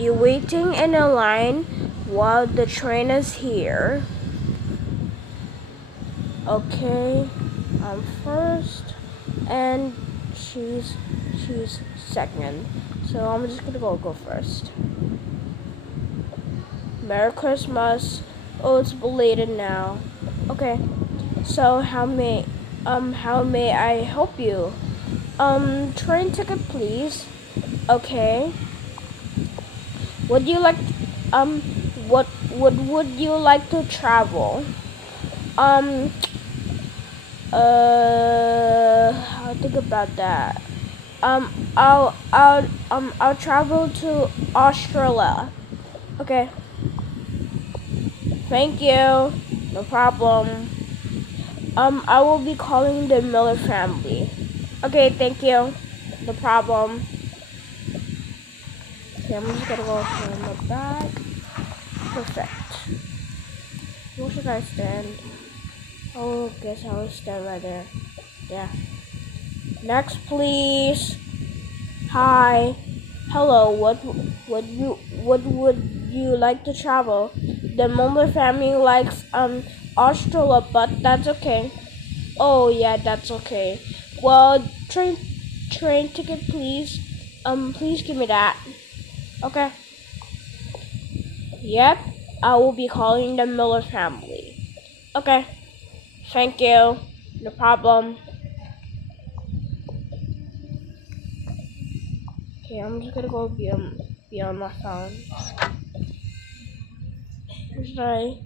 You waiting in a line while the train is here. Okay, I'm first, and she's second. So I'm just gonna go first. Merry Christmas. Oh, it's belated now. Okay. So how may I help you? Train ticket please. Okay. Would you like um what would you like to travel? Um I'll think about that. I'll travel to Australia. Okay. Thank you. No problem. I will be calling the Miller family. Okay, thank you. No problem. Okay, I'm just gonna go from the back. Perfect. Where should I stand? Oh, guess I'll stand right there. Yeah. Next, please. Hi. Hello. What would you like to travel? The Miller family likes Australia, but that's okay. Oh yeah, that's okay. Well, train ticket, please. Please give me that. Okay. Yep. I will be calling the Miller family. Okay. Thank you. No problem. Okay, I'm just gonna go be on my phone. Should I?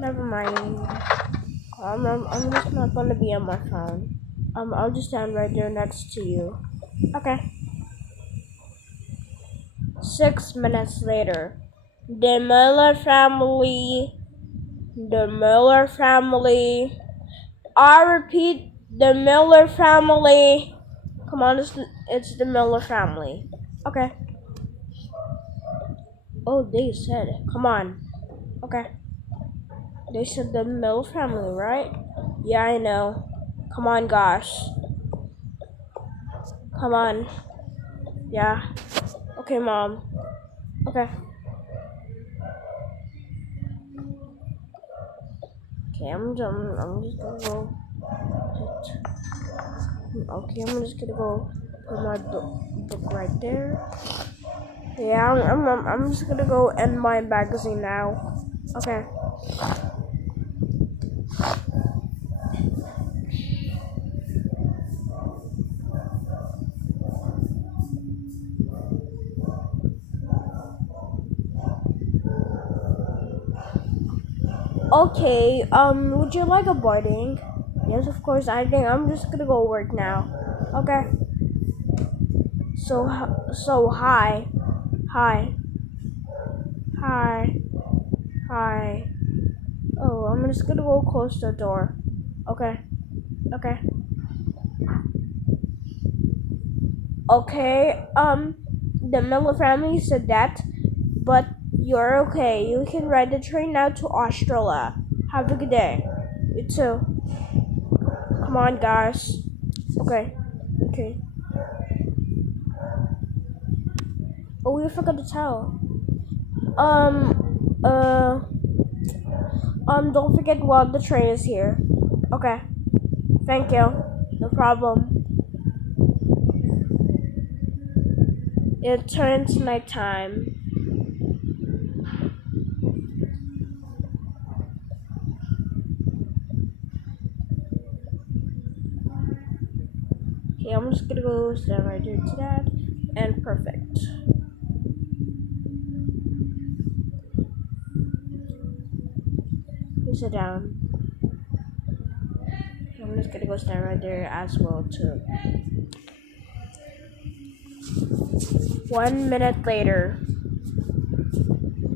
Never mind. I'm just not gonna be on my phone. I'll just stand right there next to you. Okay. 6 minutes later, the Miller family. The Miller family. I repeat, the Miller family. Come on, it's the Miller family. Okay. Oh, they said it. Come on. Okay. They said the Miller family, right? Yeah, I know. Come on, gosh. Come on. Yeah. Okay, Mom. Okay. Okay, I'm just gonna go. Okay, I'm just gonna go put my book right there. Yeah, I'm just gonna go end my magazine now. Okay. Okay. Would you like a boarding? Yes, of course. I think I'm just gonna go work now. Okay. So hi, hi, hi, hi. Oh, I'm just gonna go close the door. Okay. Okay. Okay. The Miller family said that, but you're okay. You can ride the train now to Australia. Have a good day. You too. Come on, guys. Okay. Okay. Oh, we forgot to tell. Um. Don't forget while the train is here. Okay. Thank you. No problem. It turns nighttime. Okay, I'm just gonna go stand right here to that. And perfect. You sit down. I'm just gonna go stand right there as well too. 1 minute later.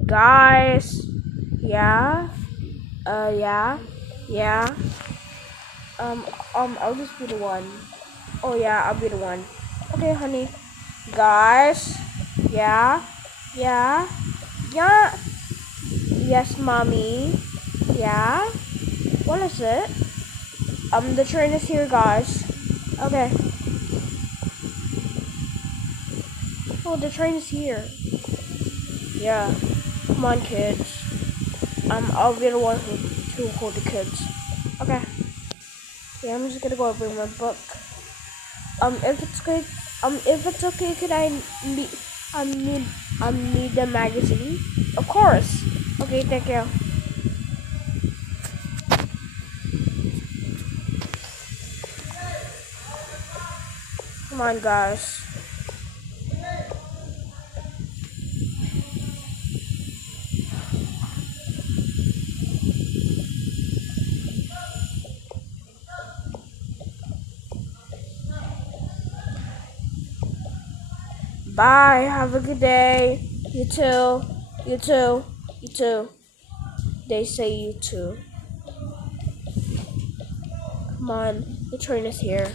Guys. Yeah. Yeah. Yeah. I'll just be the one. Oh yeah, I'll be the one. Okay, honey. Guys. Yeah. Yeah. Yeah. Yes, mommy. Yeah. What is it? The train is here, guys. Okay. Oh, the train is here. Yeah. Come on, kids. I'll be the one to hold the kids. Okay. Yeah, I'm just gonna go bring my book. If it's good, if it's okay, could I need, need the magazine? Of course. Okay, thank you. Come on, guys. Bye. Have a good day. You too. You too. You too. They say you too. Come on. The train is here.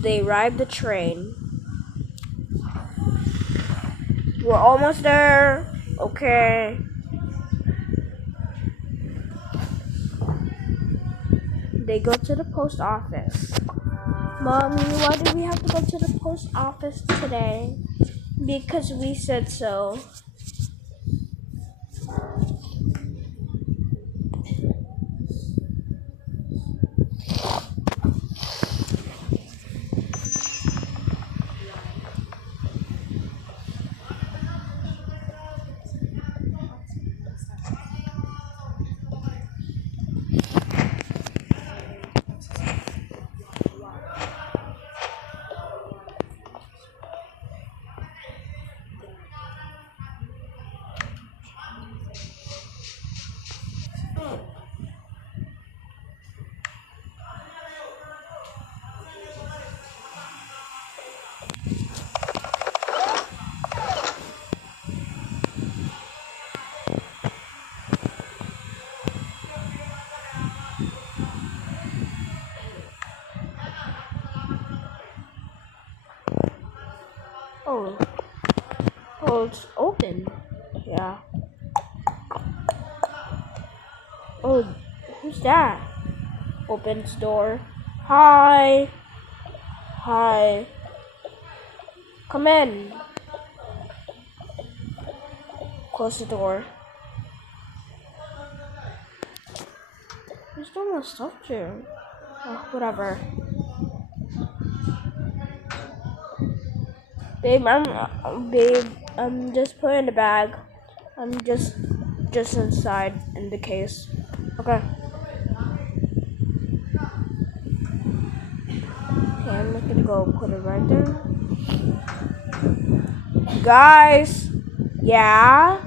They ride the train. We're almost there. Okay. They go to the post office. Mommy, why do we have to go to the post office today? Because we said so. Oh. Oh, it's open. Yeah. Oh, who's that? Opens door. Hi. Hi. Come in. Close the door. There's no more stuff here. Oh, whatever. Babe, I'm just put in the bag. I'm just inside in the case. Okay. Okay, I'm just gonna go put it right there. Guys. Yeah.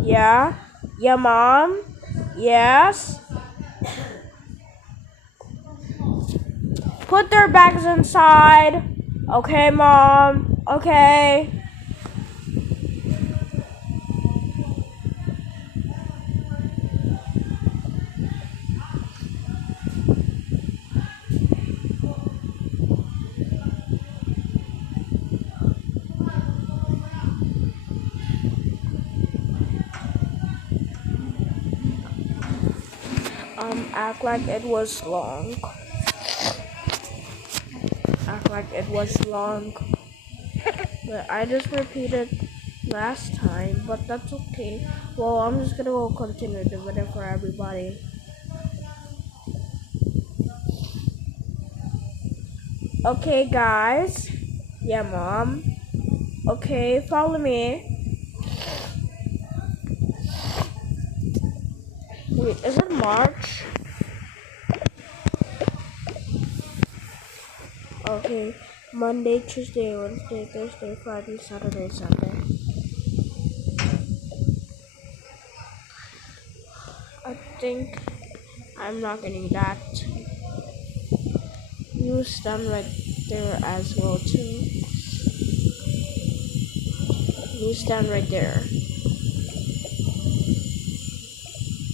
Yeah. Yeah, Mom. Yes. Put their bags inside. Okay, Mom. Okay. Act like it was long. Act like it was long. But I just repeated last time, but that's okay. Well, I'm just gonna go continue the video for everybody. Okay, guys. Yeah, Mom. Okay, follow me. Wait, is it March? Okay, Monday, Tuesday, Wednesday, Thursday, Friday, Saturday, Sunday. I think I'm not getting that. You stand right there as well too. You stand right there.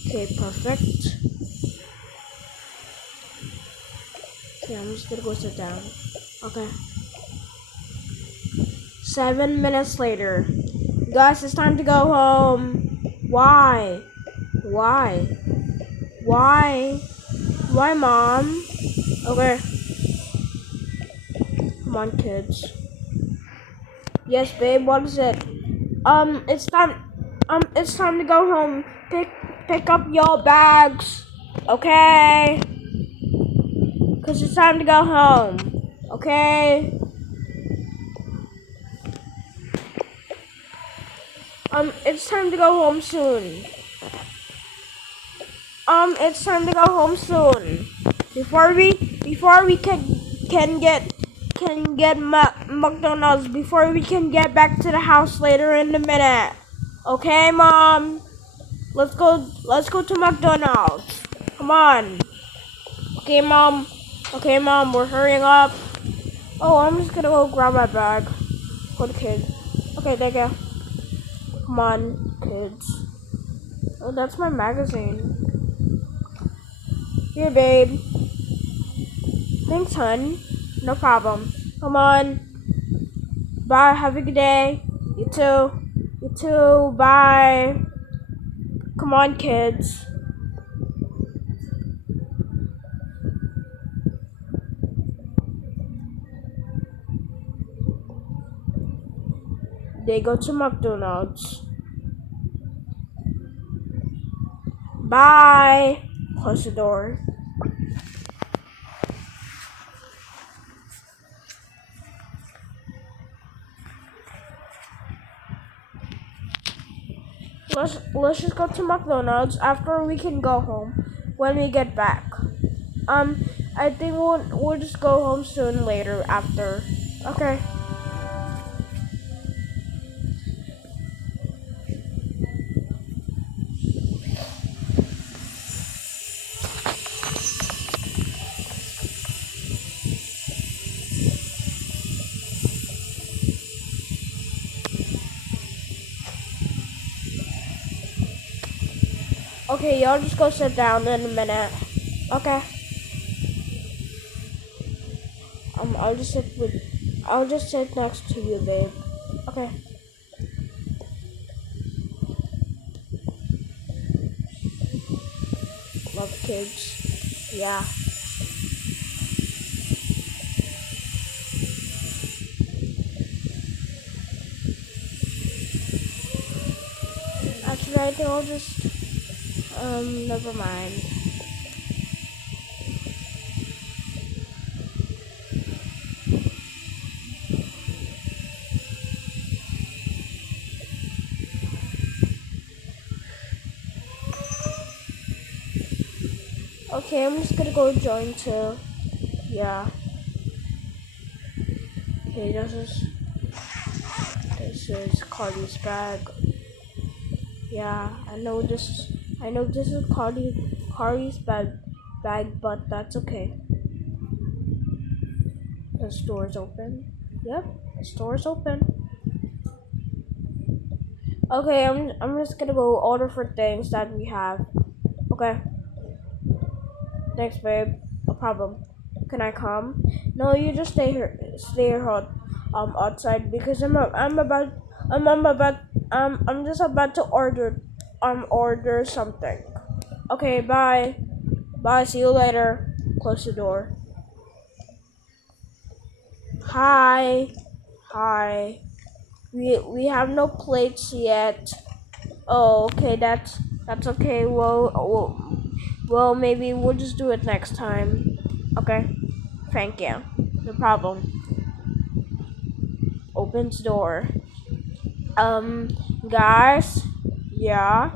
Okay, perfect. Okay, I'm just gonna go sit down. Okay. 7 minutes later. Guys, it's time to go home. Why? Why? Why? Why, Mom? Okay. Come on, kids. Yes, babe. What is it? It's time. It's time to go home. Pick up your bags. Okay. 'Cause it's time to go home. Okay. It's time to go home soon. It's time to go home soon. Before we can get McDonald's, before we can get back to the house later in the minute. Okay, Mom. Let's go to McDonald's. Come on. Okay, Mom. Okay, Mom, we're hurrying up. Oh, I'm just gonna go grab my bag for the kid. Okay, there you go. Come on, kids. Oh, that's my magazine. Here, babe. Thanks, hun. No problem. Come on. Bye. Have a good day. You too. You too. Bye. Come on, kids. They go to McDonald's. Bye. Close the door. Let's just go to McDonald's after we can go home when we get back. I think we'll just go home soon later after. Okay. Okay, y'all just go sit down in a minute. Okay. I'll just sit next to you, babe. Okay. Love kids. Yeah. Actually, I think I'll just, never mind. Okay, I'm just gonna go join too. Yeah. Okay, this is Cardi's bag. Yeah, I know this is Cardi's bag, but that's okay. The store's open. Yep, the store's open. Okay, I'm just gonna go order for things that we have. Okay. Thanks, babe. No problem. Can I come? No, you just stay here outside because I'm just about to order something. Okay, bye. Bye, see you later. Close the door. Hi. Hi. We have no plates yet. Oh, okay, that's okay. Well, maybe we'll just do it next time. Okay. Thank you. No problem. Opens door. Guys? Yeah?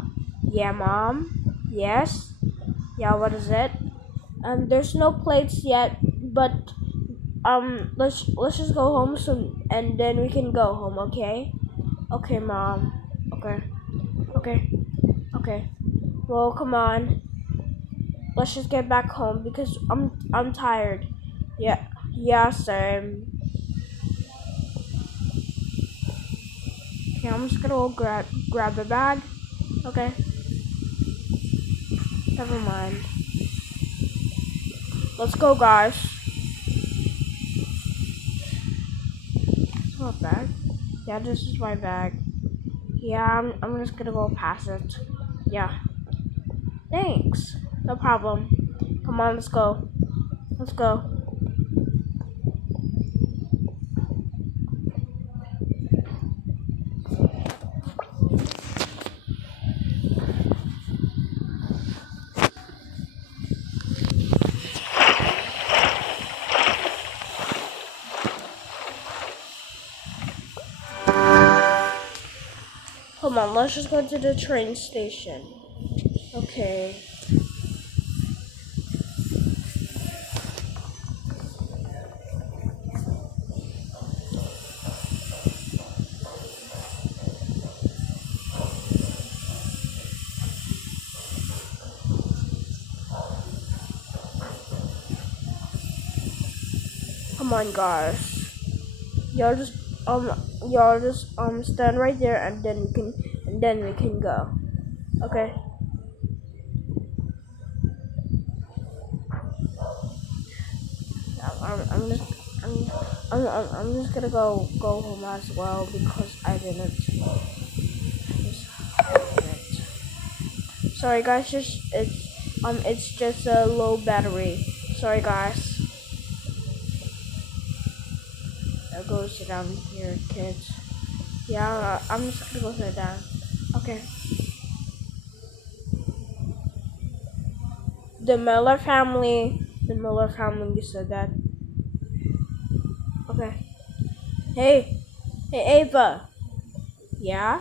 Yeah, Mom? Yes? Yeah, what is it? There's no plates yet, but, let's just go home soon, and then we can go home, okay? Okay, Mom. Okay. Okay. Okay. Well, come on. Let's just get back home because I'm tired. Yeah. Yeah, same. Okay, I'm just gonna go grab the bag. Okay. Never mind. Let's go, guys. It's my bag. Yeah, this is my bag. Yeah, I'm just gonna go pass it. Yeah. Thanks. no problem. Come on, let's go. Let's go. Come on, let's just go to the train station. Okay. Come on, guys. Y'all just y'all just stand right there, and then we can go. Okay. I'm just I'm just gonna go home as well because I didn't. Sorry guys, it's just a low battery. Sorry guys. I'll go sit down here, kids. Yeah, I'm just gonna go sit down. Okay. The Miller family said that. Okay. Hey, Ava. Yeah.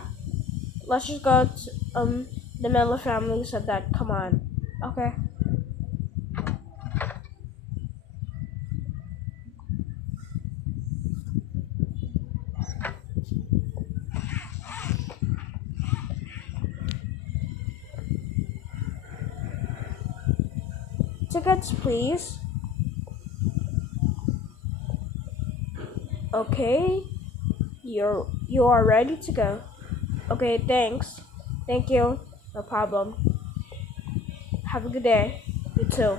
Let's just go to, the Miller family said that. Come on. Okay. Tickets, please. Okay. You are ready to go. Okay, thanks. Thank you. No problem. Have a good day. You too.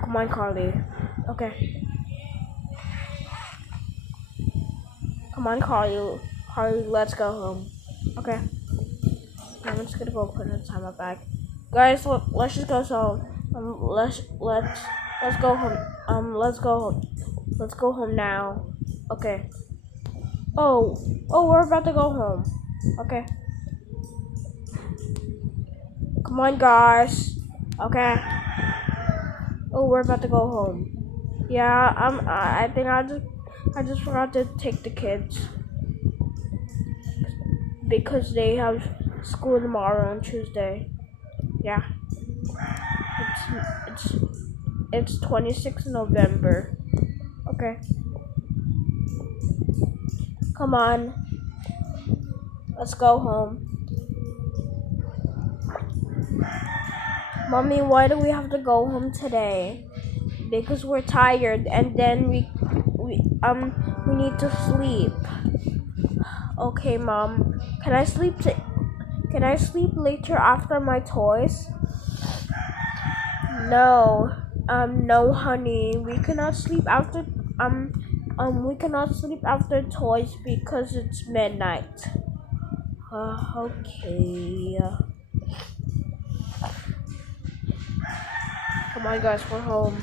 Come on, Carly. Okay. Come on, Carly. Carly, let's go home. Okay. I'm just gonna go put in the timer back. Guys, let's just go home. Let's go home. Let's go home. Let's go home now. Okay. Oh, we're about to go home. Okay. Come on, guys. Okay. Oh, we're about to go home. Yeah, I think I just forgot to take the kids because they have school tomorrow on Tuesday. Yeah. It's 26th November. Okay. Come on. Let's go home. Mommy, why do we have to go home today? Because we're tired and then we need to sleep. Okay, Mom. Can I sleep later after my toys? No. No, honey. We cannot sleep after toys because it's midnight. Okay. Come on, guys, we're home.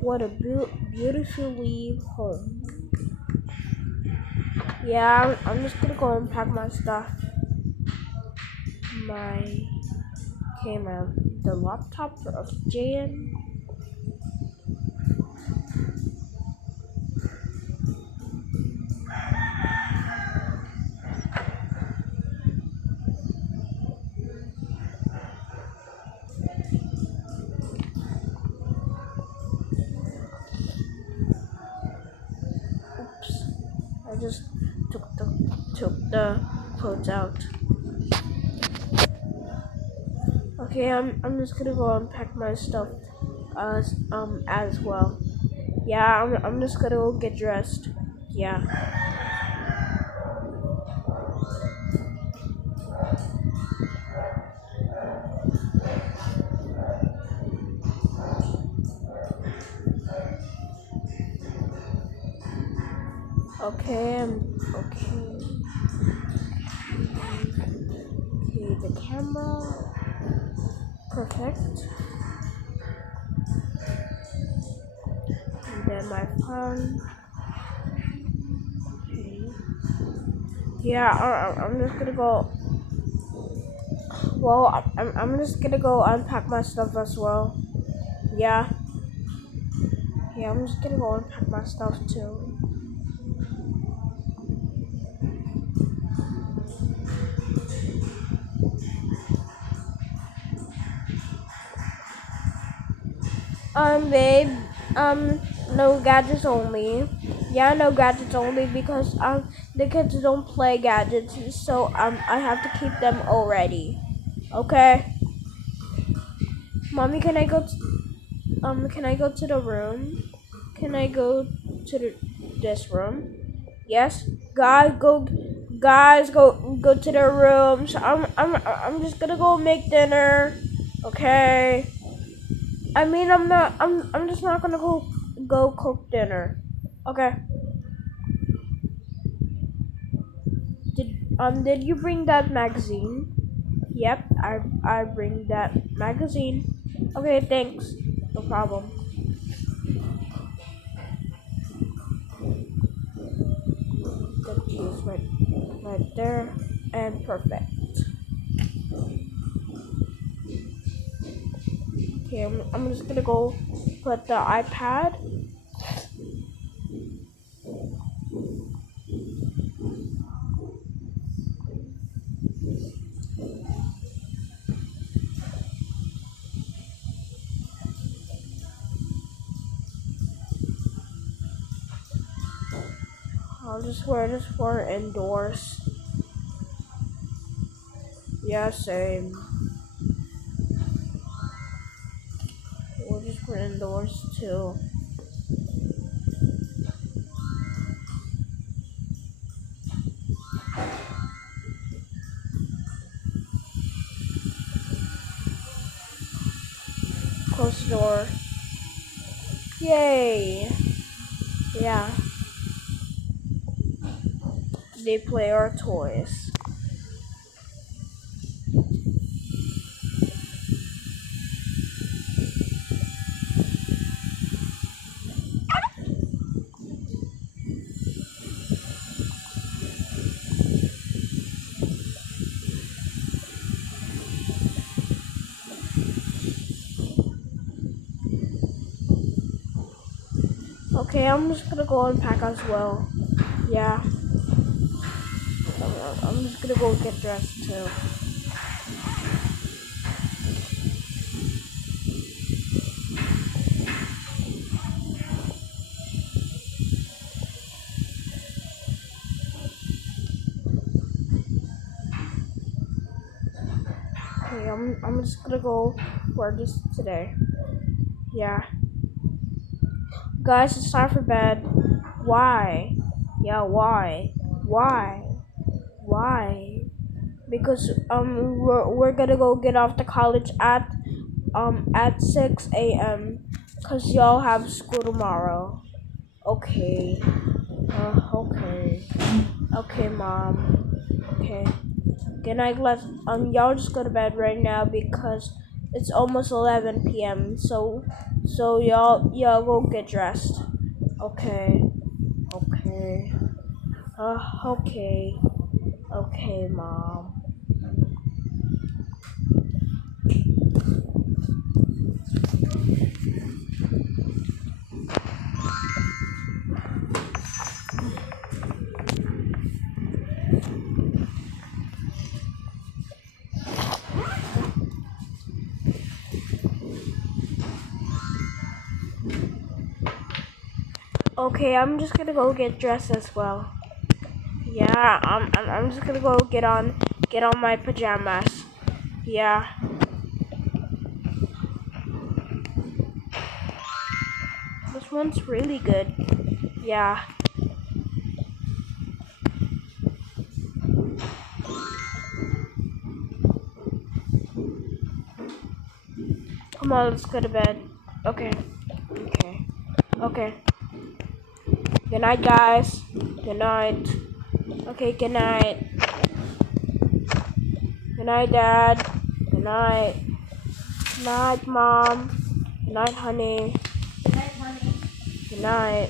What a beautifully home. Yeah, I'm just gonna go and pack my stuff. My camera, the laptop of Jan. Oops, I just took the codes out. Okay, I'm just gonna go and pack my stuff as well. Yeah, I'm just gonna go get dressed. Yeah. Okay, okay. the camera. Perfect. And then my phone. Okay. Yeah, I'm just gonna go. Well, I'm just gonna go unpack my stuff as well. Yeah. Yeah, I'm just gonna go unpack my stuff too. Babe, no gadgets only. Yeah, no gadgets only because the kids don't play gadgets, so I have to keep them already. Okay, mommy, can I go to the room? Can I go to this room? Yes, guys, go to their rooms. I'm just gonna go make dinner. Okay. I mean, I'm just not gonna go cook dinner. Okay. Did you bring that magazine? Yep, I bring that magazine. Okay, thanks. No problem. The cheese right there, and perfect. Okay, I'm just gonna go put the iPad. I'll just wear this for indoors. Yeah, same. We'll just put indoors too. Close the door. Yay! Yeah. They play our toys. Okay, I'm just gonna go unpack as well. Yeah. I'm just gonna go get dressed too. Okay, I'm just gonna go wear this today. Yeah. Guys, it's time for bed. Why? Yeah, why? Why? Why? Because we're gonna go get off to college at 6 a.m. Cause y'all have school tomorrow. Okay. Okay. Okay, mom. Okay. Good night, y'all just go to bed right now because it's almost 11 p.m. So y'all go get dressed. Okay. Okay. Okay. Okay, mom. Okay, I'm just gonna go get dressed as well. Yeah, I'm just gonna go get on my pajamas. Yeah. This one's really good. Yeah. Come on, let's go to bed. Okay. Okay. Okay. Good night, guys. Good night. Okay, good night. Good Good night, Dad. Good night. Good night, Mom. Good night, honey. Good night, honey. Good night.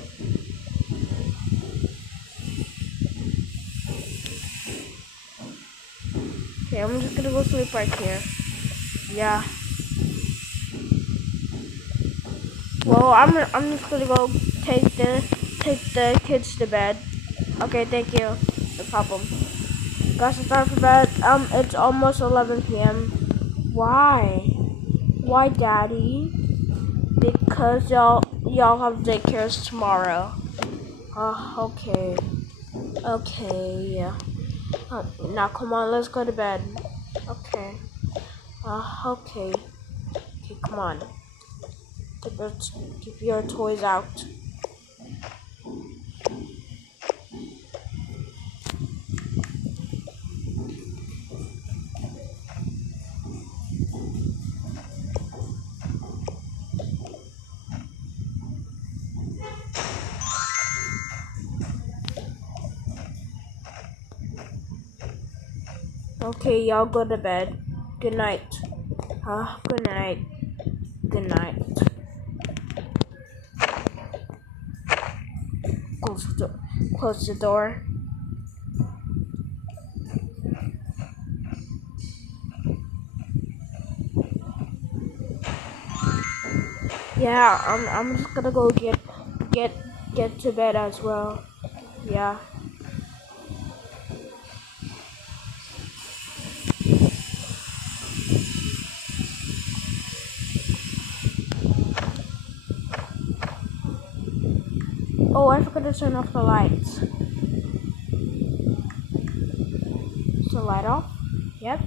Okay, I'm just gonna go sleep right here. Yeah. Well, I'm just gonna go take the kids to bed. Okay, thank you. No problem. Guys, it's time for bed. It's almost 11 p.m. Why? Why, Daddy? Because y'all have daycares tomorrow. Okay. Okay. Yeah. Now come on, let's go to bed. Okay. Okay. Okay, come on. Keep your toys out. Okay, y'all go to bed. Good night. Good night. Good night. Close the door. Yeah, I'm just gonna go get to bed as well. Yeah. Oh, I forgot to turn off the lights. Is the light off? Yep.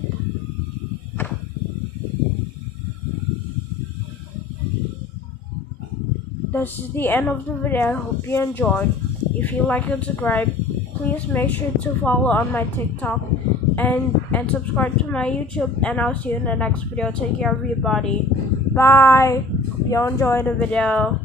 This is the end of the video. I hope you enjoyed. If you like and subscribe, please make sure to follow on my TikTok and subscribe to my YouTube. And I'll see you in the next video. Take care, everybody. Bye. Hope you all enjoyed the video.